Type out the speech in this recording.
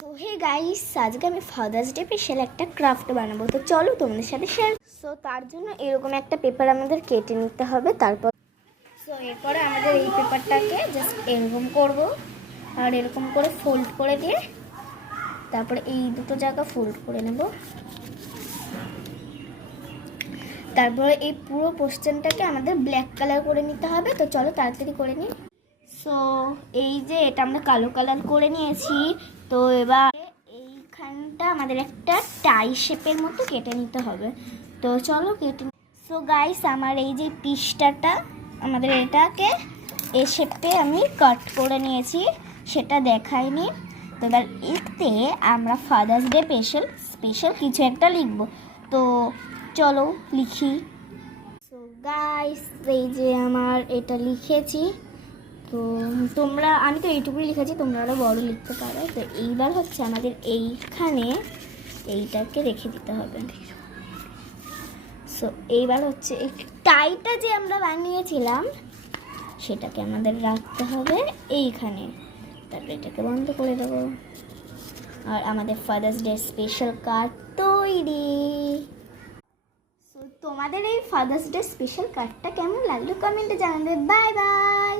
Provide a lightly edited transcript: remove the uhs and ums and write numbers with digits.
So hey guys, আজকে আমি father's day special একটা ক্রাফট বানাবো। তো চলো তোমাদের সাথে শেয়ার। সো তার জন্য এরকম একটা পেপার আমাদের কেটে নিতে হবে। তারপর এরপরে আমাদের এই পেপারটাকে জাস্ট এরকম করব, আর এরকম করে ফোল্ড করে দিয়ে তারপরে এই দুটো জায়গা ফোল্ড করে নেব। তারপরে এই পুরো পোর্শনটাকে আমাদের ব্ল্যাক কালার করে নিতে হবে। তো চলো তাড়াতাড়ি করে নিই। সো এই যে এটা আমরা কালো কালার করে নিয়েছি। তো এবার এইখানটা আমাদের একটা টাই শেপের মতো কেটে নিতে হবে। তো চলো কেটে। সো গাইস, আমার এই যে পিসটাটা আমাদের এটাকে এ শেপে আমি কাট করে নিয়েছি, সেটা দেখাইনি। তো এবার এতে আমরা ফাদার্স ডে স্পেশাল কিছু একটা লিখবো। তো চলো লিখি। সো গাইস, এই যে আমার এটা লিখেছি। তো আমি তো এইটুকুই লিখেছি, তোমরা আরও বড় লিখতে পারো। তো এইবার হচ্ছে আমাদের এইখানে এইটাকে রেখে দিতে হবে। সো এইবার হচ্ছে এই টাইটা যে আমরা বানিয়েছিলাম সেটাকে আমাদের রাখতে হবে এইখানে। তারপরে এটাকে বন্ধ করে দেবো, আর আমাদের ফাদার্স ডে স্পেশাল কার্ড তৈরি। সো তোমাদের এই ফাদার্স ডে স্পেশাল কার্ডটা কেমন লাগলো কমেন্টে জানাবে। Bye bye.